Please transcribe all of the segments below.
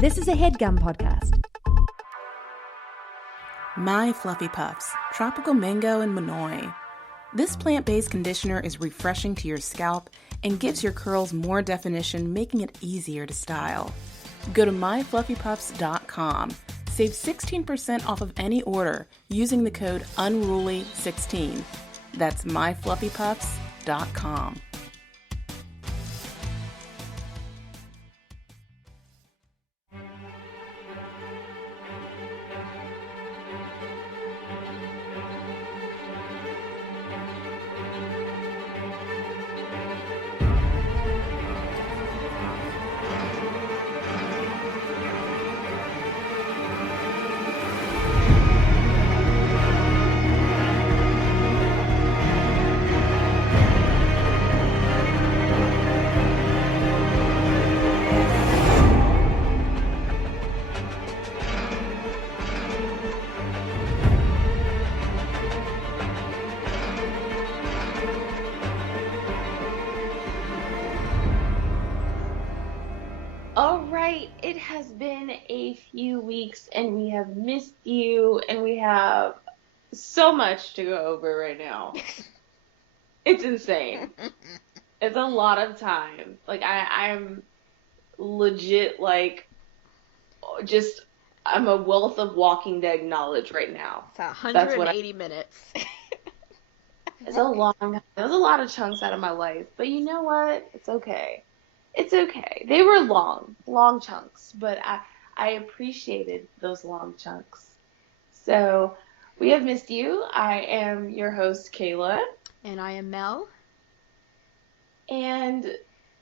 This is a HeadGum podcast. My Fluffy Puffs, Tropical Mango and Manoi. This plant-based conditioner is refreshing to your scalp and gives your curls more definition, making it easier to style. Go to myfluffypuffs.com. Save 16% off of any order using the code UNRULY16. That's myfluffypuffs.com. It has been a few weeks and we have missed you and we have so much to go over right now. It's insane. It's a lot of time. Like I'm legit I'm a wealth of Walking Dead knowledge right now. It's 180 minutes. There's a lot of chunks out of my life, but you know what? It's okay. It's okay. They were long chunks, but I appreciated those long chunks. So we have missed you. I am your host, Kayla. And I am Mel. And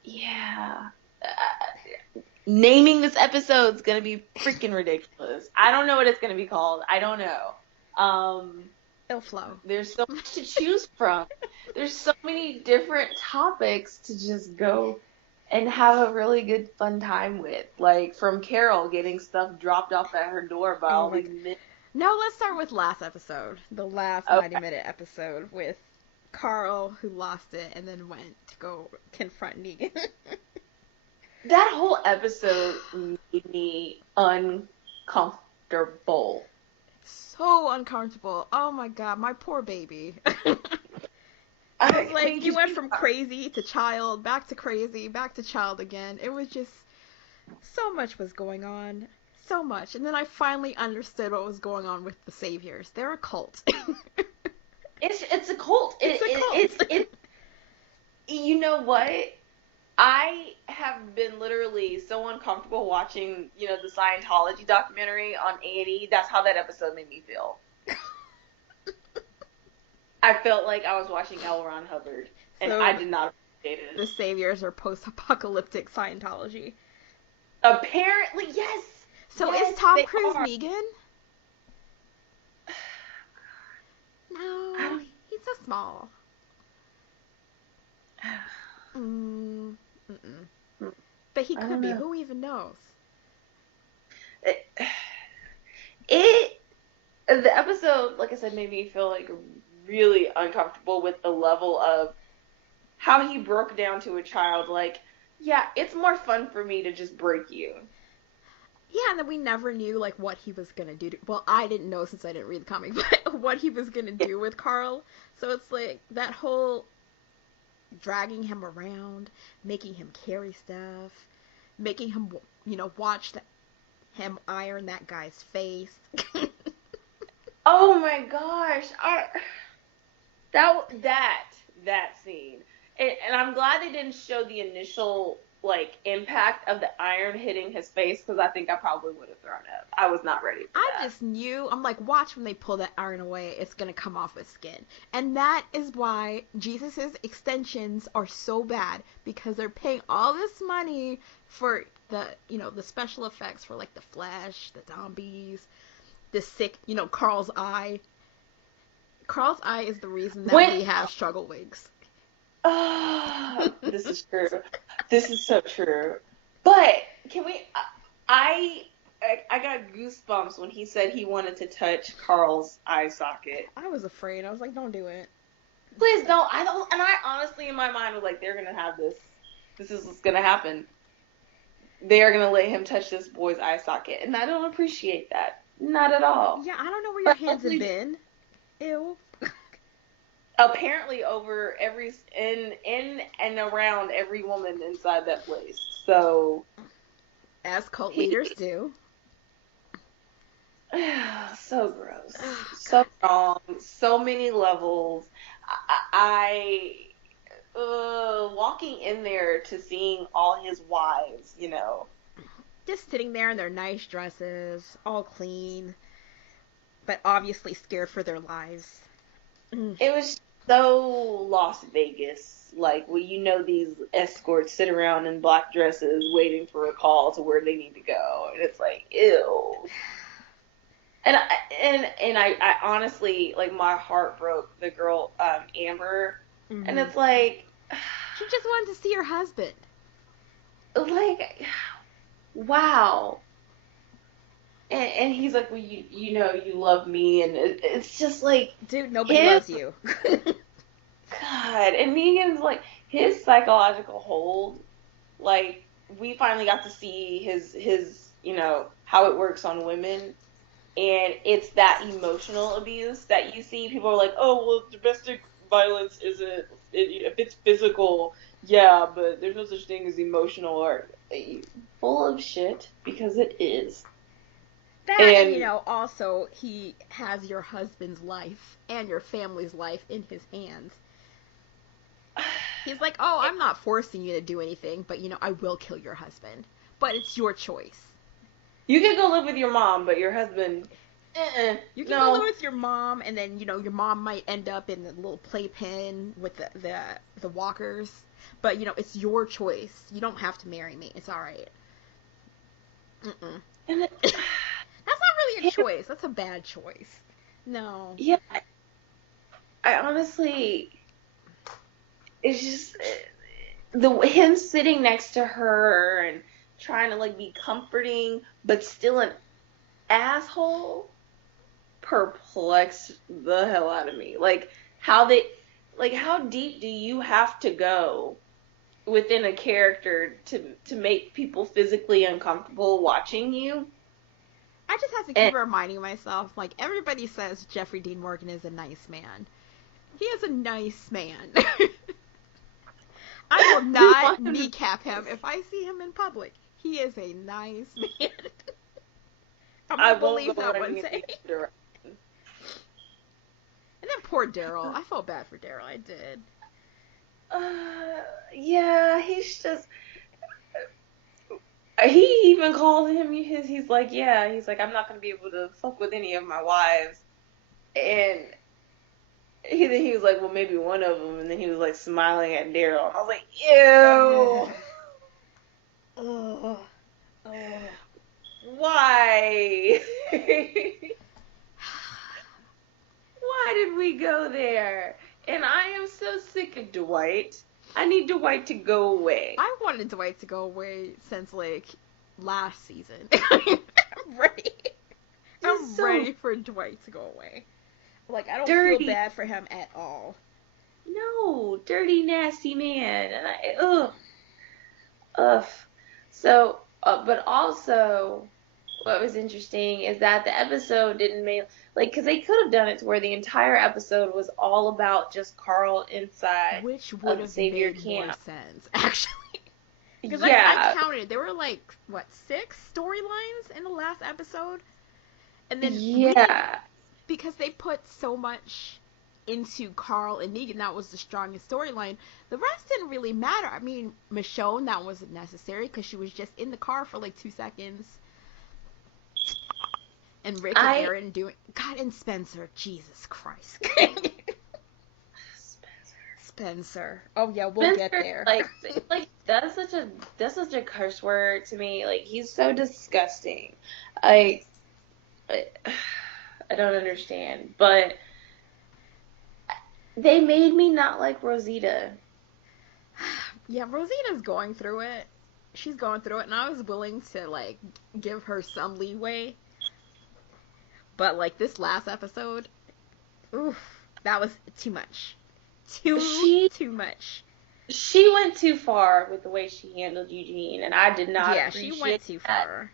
yeah, naming this episode is going to be freaking ridiculous. I don't know what it's going to be called. I don't know. It'll flow. There's so much to choose from. There's so many different topics to just go and have a really good, fun time with. Like, from Carol getting stuff dropped off at her door by all these men. No, let's start with last episode. The last 90-minute episode with Carl, who lost it and then went to go confront Negan. That whole episode made me uncomfortable. So uncomfortable. Oh my god, my poor baby. I was like, you went from crazy to child, back to crazy, back to child again. It was just, so much was going on. So much. And then I finally understood what was going on with the Saviors. They're a cult. It's a cult. It's a cult. You know what? I have been literally so uncomfortable watching, the Scientology documentary on A&E. That's how that episode made me feel. I felt like I was watching L. Ron Hubbard, and I did not appreciate it. The Saviors are post-apocalyptic Scientology. Apparently, yes! So yes, is Tom Cruise Negan? No, he's so small. But he could be. Who even knows? The episode, like I said, made me feel like really uncomfortable with the level of how he broke down to a child. Like, yeah, it's more fun for me to just break you. Yeah, and then we never knew, like, what he was gonna do. Well, I didn't know since I didn't read the comic, but what he was gonna do with Carl. So it's like that whole dragging him around, making him carry stuff, making him, watch him iron that guy's face. Oh my gosh. That scene. And I'm glad they didn't show the initial, impact of the iron hitting his face, because I think I probably would have thrown up. I was not ready for that. I just knew. I'm like, watch when they pull that iron away, it's going to come off his skin. And that is why Jesus's extensions are so bad, because they're paying all this money for the special effects for, the flesh, the zombies, the sick, Carl's eye. Carl's eye is the reason that we have struggle wigs. Oh, this is true. This is so true. But can we? I got goosebumps when he said he wanted to touch Carl's eye socket. I was afraid. I was like, don't do it. Please don't. I don't. And I honestly, in my mind, was like, they're gonna have this. This is what's gonna happen. they are gonna let him touch this boy's eye socket, and I don't appreciate that. Not at all. Yeah, I don't know where your hands have been. Ew. Apparently over in and around every woman inside that place. So as cult leaders do. So gross. So wrong. So many levels. Walking in there to seeing all his wives, just sitting there in their nice dresses, all clean, but obviously scared for their lives. It was so Las Vegas, like these escorts sit around in black dresses waiting for a call to where they need to go, and it's like, ew. And I honestly, like, my heart broke. The girl, Amber, and it's like, she just wanted to see her husband. Like, wow. And he's like, well, you love me, and it's just like, dude, nobody loves you. God, and Negan's like, his psychological hold, like, we finally got to see his how it works on women, and it's that emotional abuse that you see. People are like, oh, well, domestic violence isn't, if it's physical, yeah, but there's no such thing as emotional, or full of shit, because it is. That, and, also, he has your husband's life and your family's life in his hands. He's like, oh, I'm not forcing you to do anything, but, I will kill your husband. But it's your choice. You can go live with your mom, but your husband, You can go live with your mom, and then, your mom might end up in the little playpen with the walkers. But, it's your choice. You don't have to marry me. It's all right. And that's not really a choice. That's a bad choice. No. Yeah. I honestly, it's just him sitting next to her and trying to, like, be comforting, but still an asshole, perplexed the hell out of me. Like, how deep do you have to go within a character to make people physically uncomfortable watching you? I just have to keep reminding myself, like, everybody says Jeffrey Dean Morgan is a nice man. He is a nice man. I will not kneecap him if I see him in public. He is a nice man. I believe that one day. And then poor Daryl. I felt bad for Daryl. I did. Yeah, he's just... He even called him he's like, I'm not going to be able to fuck with any of my wives. And he was like, well, maybe one of them. And then he was, like, smiling at Daryl. I was like, ew. Why? Why did we go there? And I am so sick of Dwight. I need Dwight to go away. I wanted Dwight to go away since, like, last season. I'm ready. I'm ready for Dwight to go away. Like, I don't feel bad for him at all. No, dirty, nasty man. And ugh. So, but also, what was interesting is that the episode didn't make, like, because they could have done it to where the entire episode was all about just Carl inside, which would have Savior made camp. More sense, actually. Because I counted, there were, like, 6 storylines in the last episode? And then because they put so much into Carl and Negan, that was the strongest storyline. The rest didn't really matter. I mean, Michonne, that wasn't necessary because she was just in the car for like 2 seconds. And Rick and Aaron doing... God, and Spencer. Jesus Christ. Spencer. Oh yeah, we'll get there. Like that's such a curse word to me. Like, he's so disgusting. I don't understand, but they made me not like Rosita. Yeah, Rosita's going through it. She's going through it, and I was willing to, like, give her some leeway. But, like, this last episode, oof, that was too much. Too much. she went too far with the way she handled Eugene, and I did not Yeah, appreciate she went too that. far.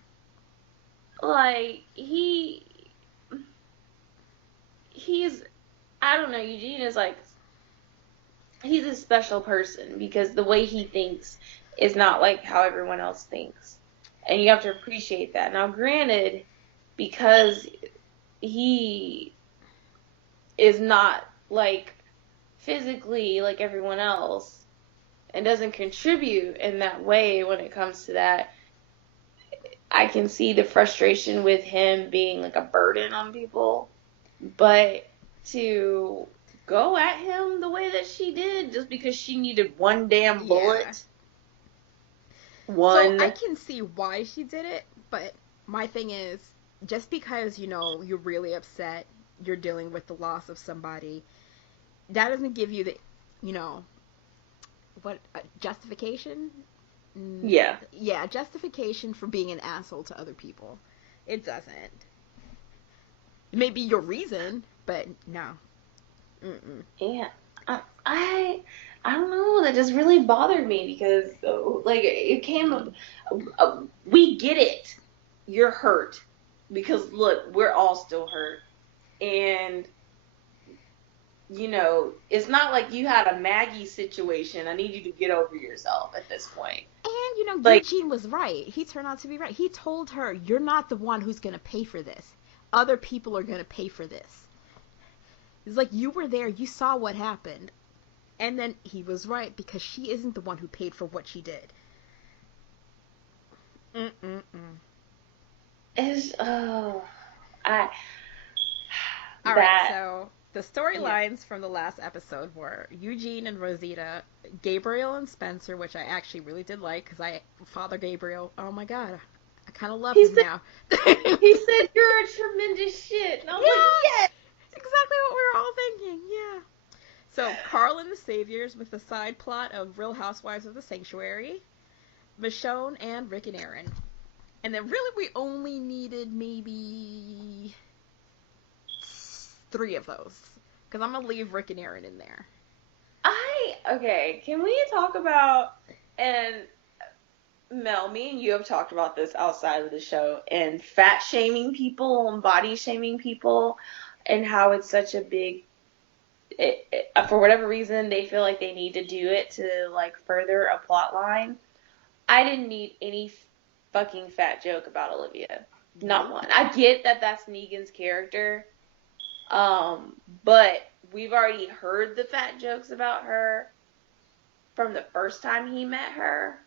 Like, he's, I don't know, Eugene is like, he's a special person because the way he thinks is not like how everyone else thinks. And you have to appreciate that. Now, granted, because he is not like physically like everyone else and doesn't contribute in that way when it comes to that, I can see the frustration with him being like a burden on people. But to go at him the way that she did just because she needed one damn bullet. So I can see why she did it, but my thing is, just because, you're really upset, you're dealing with the loss of somebody, that doesn't give you the, justification? Yeah. Yeah, justification for being an asshole to other people. It doesn't. It may be your reason, but no. Mm-mm. Yeah. I don't know. That just really bothered me because, like, it came. We get it. You're hurt because look, we're all still hurt, and it's not like you had a Maggie situation. I need you to get over yourself at this point. And Eugene was right. He turned out to be right. He told her, "You're not the one who's gonna pay for this. Other people are gonna pay for this." It's like, you were there, you saw what happened. And then he was right, because she isn't the one who paid for what she did. Alright, so the storylines from the last episode were Eugene and Rosita, Gabriel and Spencer, which I actually really did like, because Father Gabriel, oh my god, I kind of love him now. He said, "You're a tremendous shit." And I was like, yes! Exactly what we were all thinking, yeah. So, Carl and the Saviors with the side plot of Real Housewives of the Sanctuary, Michonne, and Rick and Aaron. And then really we only needed maybe 3 of those. Because I'm going to leave Rick and Aaron in there. Okay, can we talk about, and Mel, me and you have talked about this outside of the show, and fat shaming people and body shaming people, and how it's such a big, for whatever reason, they feel like they need to do it to, like, further a plot line. I didn't need any fucking fat joke about Olivia. Not one. I get that that's Negan's character, but we've already heard the fat jokes about her from the first time he met her.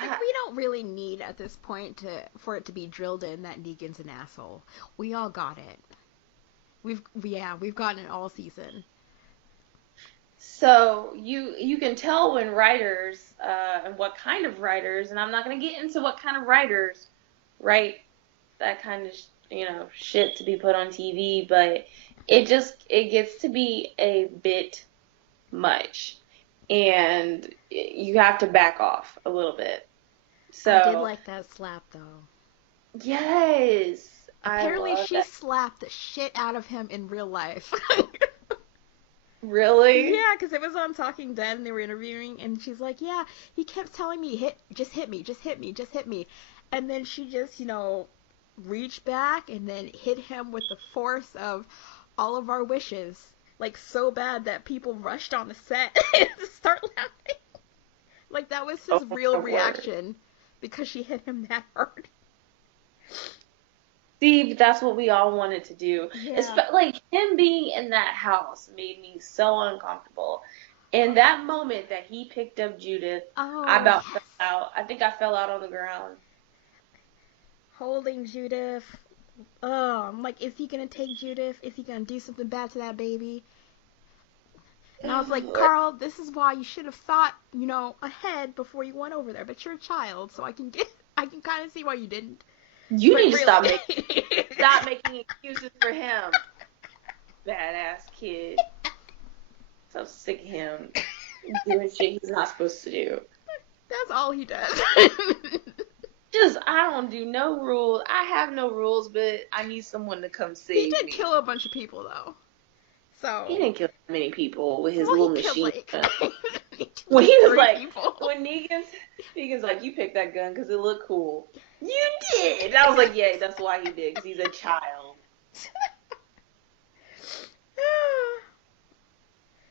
Like, we don't really need at this point for it to be drilled in that Negan's an asshole. We all got it. We've gotten it all season. So you can tell when writers and what kind of writers, and I'm not going to get into what kind of writers write that kind of shit to be put on TV, but it gets to be a bit much, and you have to back off a little bit. So I did like that slap though. Yes. Apparently she slapped the shit out of him in real life. Really? Yeah, because it was on Talking Dead and they were interviewing, and she's like, yeah, he kept telling me, just hit me, just hit me, just hit me. And then she just, reached back and then hit him with the force of all of our wishes. Like, so bad that people rushed on the set to start laughing. Like, that was his real reaction because she hit him that hard. See, that's what we all wanted to do. Yeah. Like, him being in that house made me so uncomfortable. And that moment that he picked up Judith, I about fell out. I think I fell out on the ground. Holding Judith. Oh, I'm like, is he going to take Judith? Is he going to do something bad to that baby? And I was like, Carl, this is why you should have thought, ahead before you went over there. But you're a child, so I can kind of see why you didn't. You need to stop making excuses for him. Badass kid. So sick of him doing shit he's not supposed to do. That's all he does. I don't do no rules. I have no rules, but I need someone to come save me. He did kill a bunch of people, though. So he didn't kill many people with his Well, little he killed, machine like, gun. When he was 3 like, people. when Negan's like, you picked that gun because it looked cool. You did. And I was like, yeah, that's why he did, because he's a child.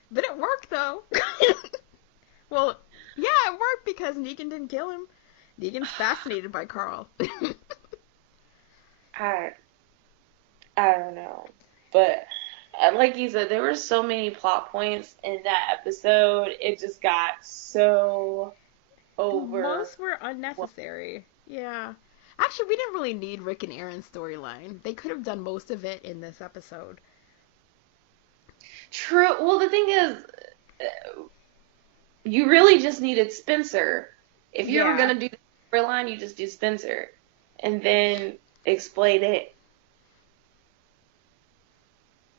But it worked, though. Well, yeah, it worked because Negan didn't kill him. Negan's fascinated by Carl. I don't know. But like you said, there were so many plot points in that episode. It just got so over. Most were unnecessary. Yeah. Actually, we didn't really need Rick and Aaron's storyline. They could have done most of it in this episode. True. Well, the thing is, you really just needed Spencer. If you were going to do the storyline, you just do Spencer. And then explain it.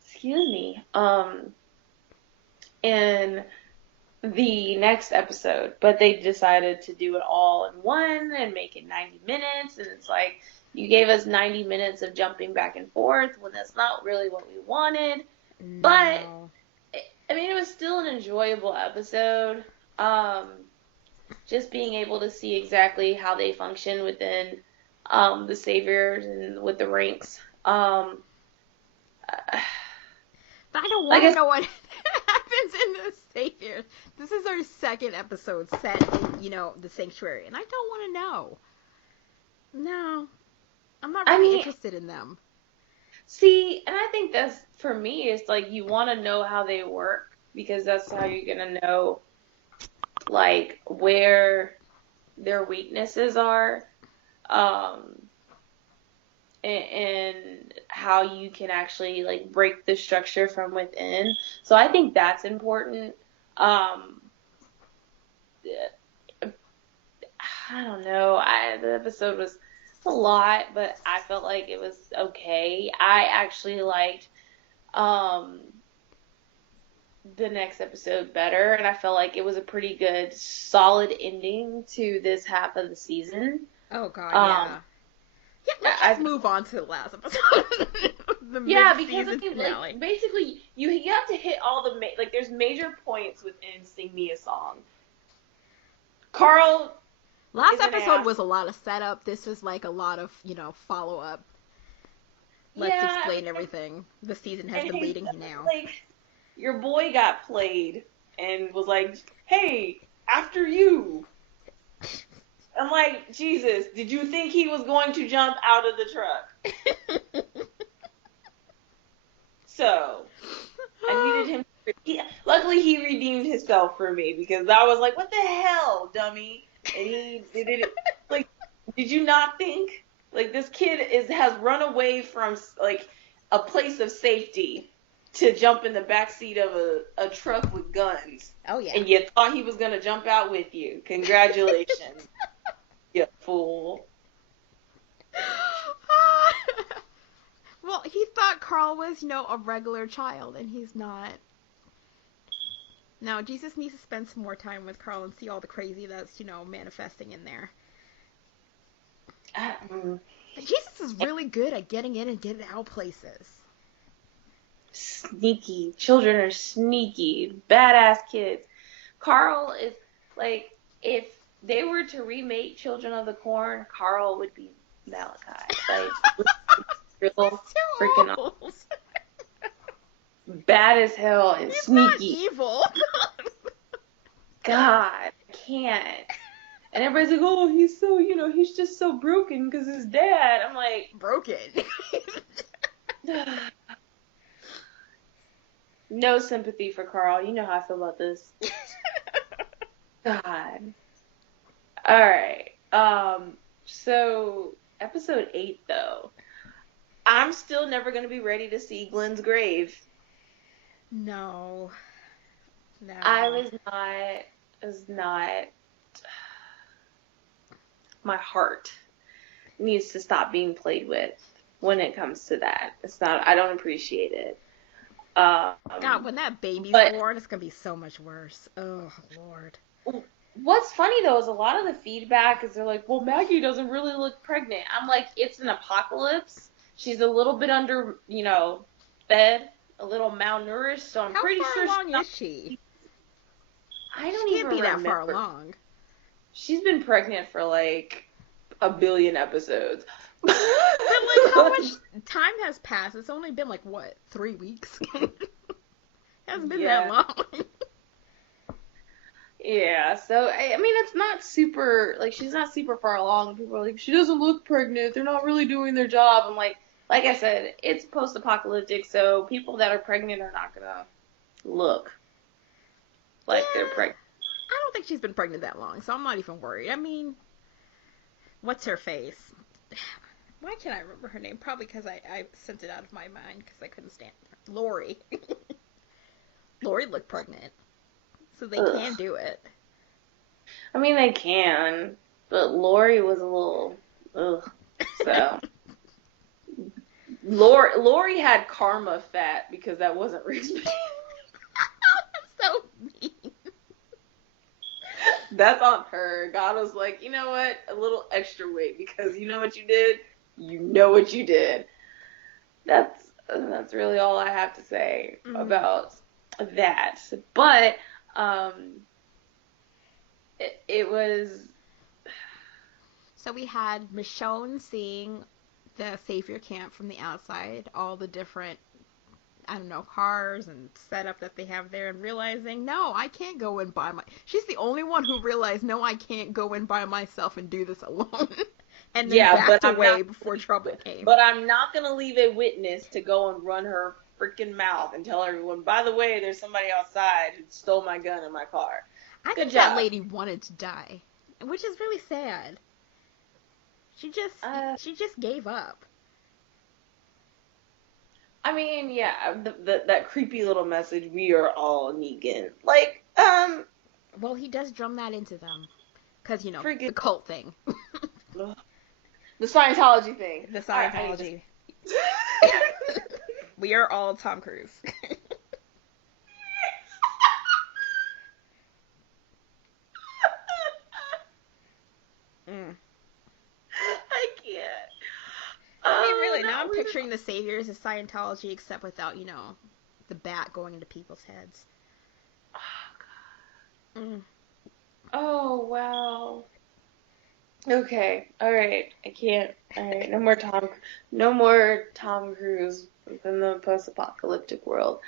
Excuse me. In the next episode. But they decided to do it all in one and make it 90 minutes. And it's like, you gave us 90 minutes of jumping back and forth when that's not really what we wanted. No. But, I mean, it was still an enjoyable episode. Just being able to see exactly how they function within the Saviors and with the ranks. But I don't want to know what happens in the Saviors. This is our second episode set in, the Sanctuary, and I don't want to know. No. I'm not really interested in them. See, and I think that's, for me, it's like you want to know how they work, because that's how you're going to know, like, where their weaknesses are, and how you can actually, like, break the structure from within. So I think that's important. I don't know. The episode was a lot, but I felt like it was okay. I actually liked the next episode better, and I felt like it was a pretty good, solid ending to this half of the season. Oh, God, yeah. Yeah, let's move on to the last episode. Because like, basically, you have to hit all the, there's major points within Sing Me a Song. Carl... Last episode was a lot of setup. This was like a lot of, follow-up. Let's explain everything. The season has been leading now. Like, your boy got played and was like, hey, after you. I'm like, Jesus, did you think he was going to jump out of the truck? So, I needed him. Luckily, he redeemed himself for me, because I was like, what the hell, dummy? And he did it. Like, did you not think? Like, this kid has run away from, like, a place of safety to jump in the backseat of a truck with guns. Oh, yeah. And you thought he was going to jump out with you. Congratulations, you fool. Well, he thought Carl was, a regular child, and he's not. No, Jesus needs to spend some more time with Carl and see all the crazy that's, manifesting in there. But Jesus is really good at getting in and getting out places. Sneaky. Children are sneaky. Badass kids. Carl is, like, if they were to remake Children of the Corn, Carl would be Malachi. Like, real freaking awesome. Bad as hell and He's sneaky. Not evil. God, I can't. And everybody's like, oh, he's so, he's just so broken because his dad. I'm like, broken. No sympathy for Carl. You know how I feel about this. God. Alright. So, episode 8, though. I'm still never going to be ready to see Glenn's grave. No. I was not. My heart needs to stop being played with when it comes to that. It's not, I don't appreciate it. God, when that baby's born, it's going to be so much worse. Oh, Lord. What's funny, though, is a lot of the feedback is they're like, well, Maggie doesn't really look pregnant. I'm like, it's an apocalypse. She's a little bit under, fed. a little malnourished, so I'm How pretty far sure along she's is she? I don't She can't even be that remember. far along. She's been pregnant for like a billion episodes. But like, how much time has passed? It's only been like, what, 3 weeks? It hasn't been that long. Yeah, so I mean, it's not super, like, she's not super far along. People are like, she doesn't look pregnant. They're not really doing their job. I'm like I said, it's post-apocalyptic, so people that are pregnant are not gonna look like they're pregnant. I don't think she's been pregnant that long, so I'm not even worried. I mean, what's her face? Why can't I remember her name? Probably because I sent it out of my mind because I couldn't stand her. Lori. Lori looked pregnant. So they can do it. I mean, they can, but Lori was a little, ugh. So, Lori had karma fat because that wasn't Rick's baby. That's so mean. That's on her. God was like, you know what? A little extra weight because you know what you did? You know what you did. That's really all I have to say about that. But, it was... So we had Michonne seeing the Savior camp from the outside, all the different, I don't know, cars and setup that they have there, and realizing, no, I can't go in by she's the only one who realized, no, I can't go in by myself and do this alone. And then backed away before trouble came. But I'm not going to leave a witness to go and run her freaking mouth and tell everyone, by the way, there's somebody outside who stole my gun in my car. I think that lady wanted to die, which is really sad. She just gave up. I mean, yeah, that creepy little message, we are all Negan. Like, Well, he does drum that into them. Because, you know, the cult thing. The Scientology thing. The Scientology. We are all Tom Cruise. I can't. I mean, really, now I'm picturing the Saviors as Scientology, except without, you know, the bat going into people's heads. Oh, God. Oh, wow. Okay, alright, I can't. Alright, no more Tom Cruise in the post-apocalyptic world.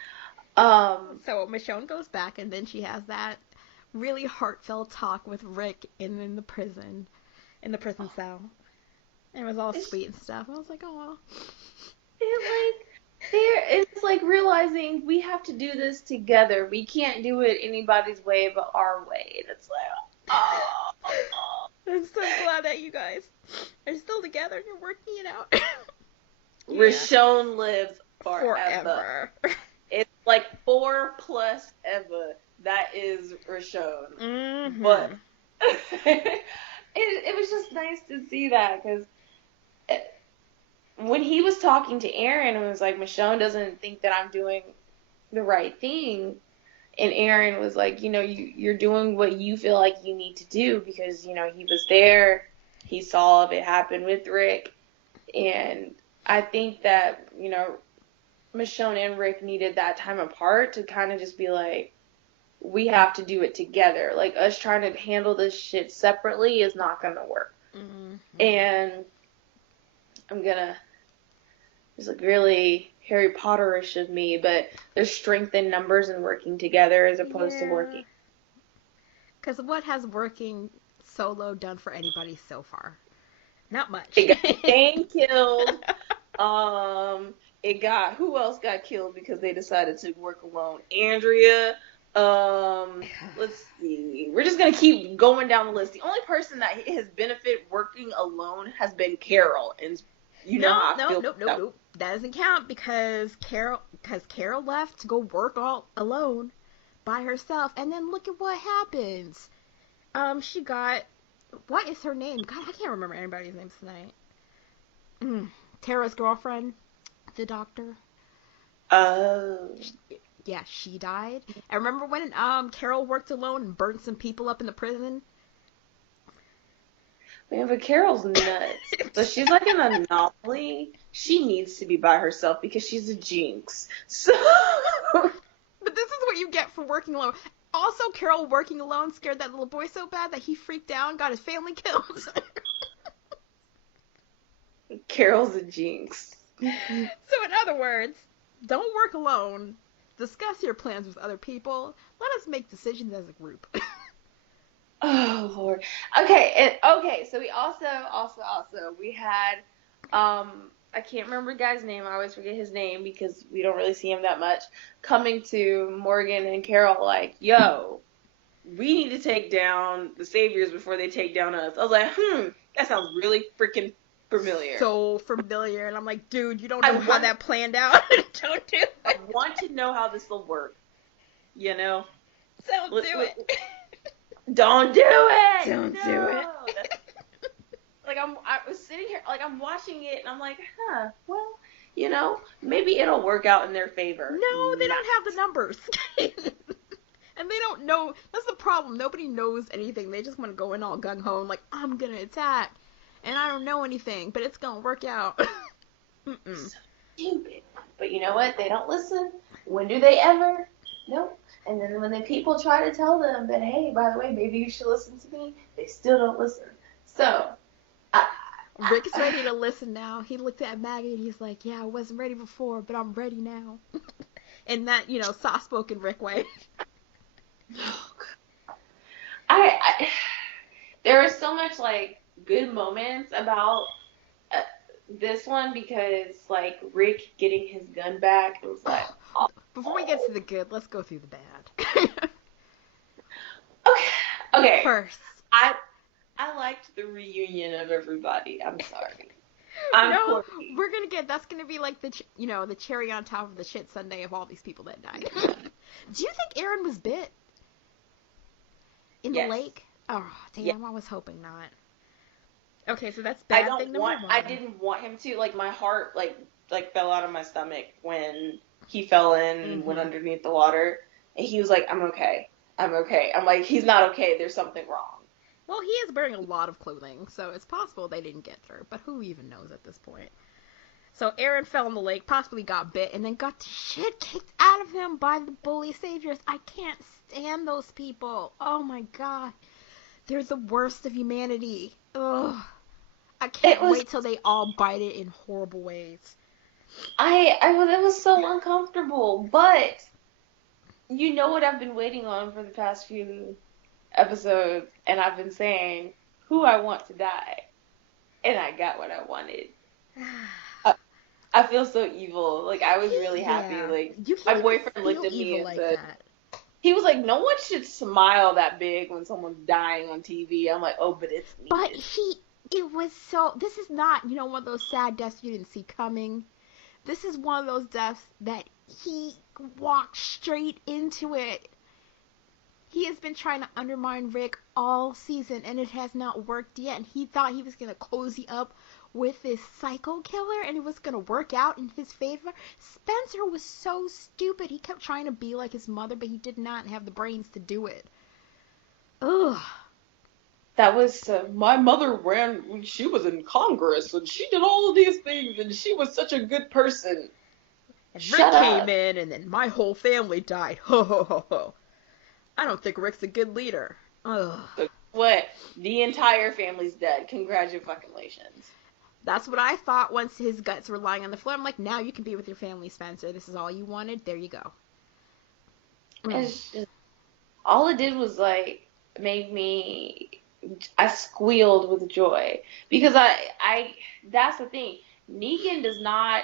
So Michonne goes back, and then she has that really heartfelt talk with Rick in the prison cell. And it was all sweet and stuff. I was like, oh. It's like realizing we have to do this together. We can't do it anybody's way but our way. And it's like, oh. I'm so glad that you guys are still together and you're working it out. Yeah. Rashone lives forever. It's like 4+ ever. That is Rashone. Mm-hmm. But it was just nice to see that because when he was talking to Aaron, it was like, Michonne doesn't think that I'm doing the right thing. And Aaron was like, you know, you're doing what you feel like you need to do because, you know, he was there. He saw it happen with Rick. And I think that, you know, Michonne and Rick needed that time apart to kind of just be like, we have to do it together. Like, us trying to handle this shit separately is not going to work. Mm-hmm. And I'm going to, it's like really Harry Potter-ish of me, but there's strength in numbers and working together as opposed to working. Because what has working solo done for anybody so far? Not much. It got Dane killed. Who else got killed because they decided to work alone? Andrea. Let's see. We're just going to keep going down the list. The only person that has benefited working alone has been Carol. And Nope. That doesn't count because Carol left to go work all alone by herself. And then look at what happens. She got, what is her name? God, I can't remember anybody's names tonight. Tara's girlfriend, the doctor. Yeah, she died. I remember when Carol worked alone and burnt some people up in the prison. Man, but Carol's nuts. So she's like an anomaly. She needs to be by herself because she's a jinx. So. But this is what you get for working alone. Also, Carol working alone scared that little boy so bad that he freaked out and got his family killed. Carol's a jinx. So in other words, don't work alone. Discuss your plans with other people. Let us make decisions as a group. Oh Lord. Okay, so we also we had I can't remember the guy's name. I always forget his name because we don't really see him that much. Coming to Morgan and Carol like, yo, we need to take down the Saviors before they take down us. I was like, that sounds really freaking familiar. So familiar. And I'm like, dude, you don't know how that planned out. Don't do it. I want to know how this will work. You know? Don't do it. Don't do it! Don't do it. Like, I was sitting here, like, I'm watching it, and I'm like, well, you know, maybe it'll work out in their favor. No, they don't have the numbers. And they don't know. That's the problem. Nobody knows anything. They just want to go in all gung-ho and like, I'm going to attack. And I don't know anything, but it's going to work out. So stupid. But you know what? They don't listen. When do they ever? Nope. And then when the people try to tell them that, hey, by the way, maybe you should listen to me, they still don't listen. So, Rick is ready to listen now. He looked at Maggie and he's like, yeah, I wasn't ready before, but I'm ready now. In that, soft-spoken Rick way. There is so much, like, good moments about this one because, like, Rick getting his gun back, it was like, oh. Before we get to the good, let's go through the bad. Okay. First. I liked the reunion of everybody. I'm sorry. We're gonna that's gonna be like the cherry on top of the shit sundae of all these people that died. Do you think Aaron was bit in the lake? Oh damn, yeah. I was hoping not. Okay, so that's bad thing number one. I didn't want him to. Like, my heart like fell out of my stomach when he fell in and went underneath the water, and he was like, I'm okay. I'm like, he's not okay. There's something wrong. Well, he is wearing a lot of clothing, so it's possible they didn't get through, but who even knows at this point? So Aaron fell in the lake, possibly got bit, and then got the shit kicked out of him by the bully saviors. I can't stand those people. Oh my god. They're the worst of humanity. Ugh. I can't wait till they all bite it in horrible ways. It was so uncomfortable, but you know what I've been waiting on for the past few episodes, and I've been saying who I want to die, and I got what I wanted. I feel so evil. Like, I was really happy. Like, my boyfriend looked at me and said, he was like, no one should smile that big when someone's dying on TV. I'm like, oh, but it's me. But this is not, one of those sad deaths you didn't see coming. This is one of those deaths that he walked straight into it. He has been trying to undermine Rick all season, and it has not worked yet. And he thought he was going to cozy up with this psycho killer, and it was going to work out in his favor. Spencer was so stupid. He kept trying to be like his mother, but he did not have the brains to do it. Ugh. That was, my mother ran when she was in Congress, and she did all of these things, and she was such a good person. And Rick came in, and then my whole family died. Ho, ho, ho, ho. I don't think Rick's a good leader. Ugh. What? The entire family's dead. Congratulations. That's what I thought once his guts were lying on the floor. I'm like, now you can be with your family, Spencer. This is all you wanted. There you go. All it did was, like, make me... I squealed with joy. Because that's the thing. Negan does not...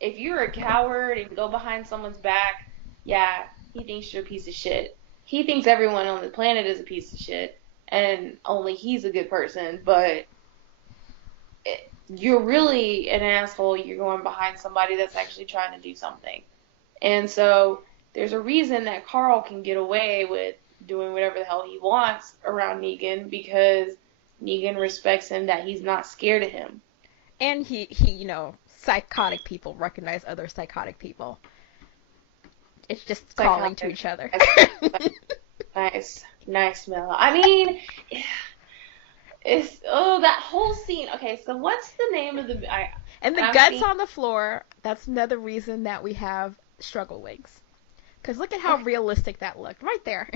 If you're a coward and go behind someone's back, yeah, he thinks you're a piece of shit. He thinks everyone on the planet is a piece of shit, and only he's a good person, but you're really an asshole. You're going behind somebody that's actually trying to do something. And so there's a reason that Carl can get away with doing whatever the hell he wants around Negan, because Negan respects him, that he's not scared of him. And he psychotic people recognize other psychotic people. It's just calling to each other. Nice Mel. I mean, that whole scene. Okay, so what's the name of the? And the I'm guts seeing- on the floor. That's another reason that we have struggle wigs. Because look at how realistic that looked right there.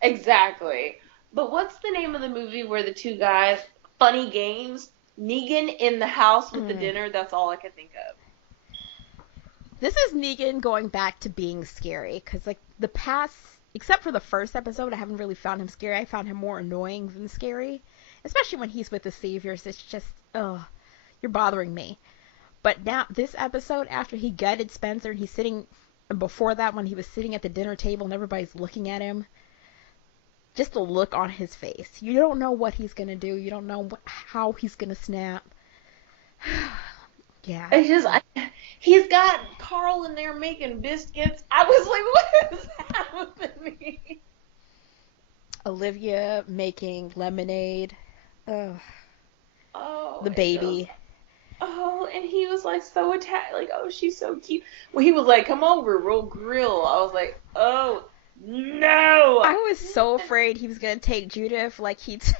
Exactly. But what's the name of the movie where the two guys, Funny Games, Negan in the house with the dinner? That's all I could think of. This is Negan going back to being scary. Because, like, the past, except for the first episode, I haven't really found him scary. I found him more annoying than scary. Especially when he's with the Saviors. It's just, you're bothering me. But now, this episode, after he gutted Spencer, and he's sitting, and before that, when he was sitting at the dinner table and everybody's looking at him, just the look on his face. You don't know what he's going to do. You don't know how he's going to snap. Yeah. It's just, he's got Carl in there making biscuits. I was like, what is happening? Olivia making lemonade. Ugh. Oh, The baby. And he was like so attached. Like, oh, she's so cute. When he was like, come over, we'll grill. I was like, oh, no. I was so afraid he was going to take Judith like he took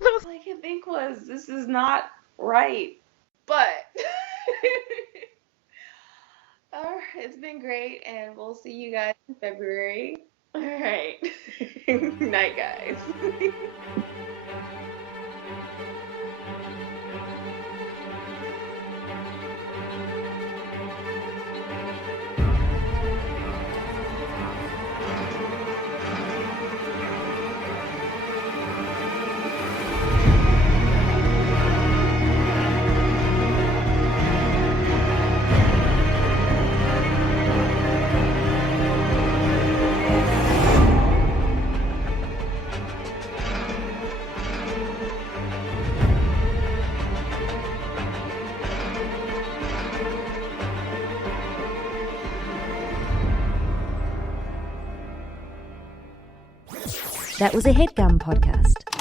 those. All I could think was, this is not right. But, it's been great, and we'll see you guys in February. All right. Night, guys. That was a HeadGum podcast.